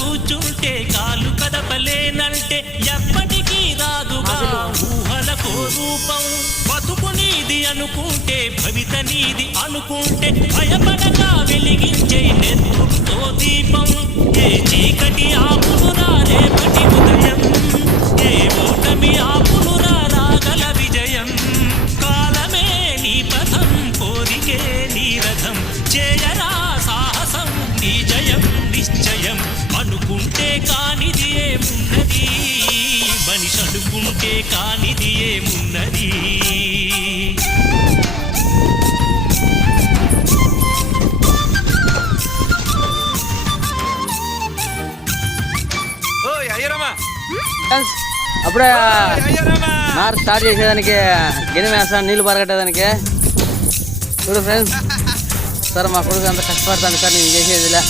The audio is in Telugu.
కూర్చుంటే కాలు కదపలేనంటే ఎప్పటికీ రాదుగా ఊహలకో రూపం. బతుకు నీది అనుకుంటే భవిత నీది అనుకుంటే భయపడగా వెలిగించే నెత్తుతో దీపం. ఏ చీకటి ఆపునురా రేపటి ఉదయం, ఏ ఓటమి ఆపునురా రాగల విజయం. కాలమే నీ పథం, కోరికే నీ రథం, చేయరా సాహసం నీ జయం నిశ్చయం. అనుకుంటే కానిది ఏమున్నది, మనిషి అనుకుంటే కానిది ఏమున్నది. అప్పుడే నారు స్టార్ట్ చేసేదానికి గిన్నె వేస్తాను, నీళ్ళు పరగట్టేదానికి. చూడు ఫ్రెండ్స్, సార్ మా కొడుకు అంత కష్టపడతాను సార్, నేను చేసేదిలే.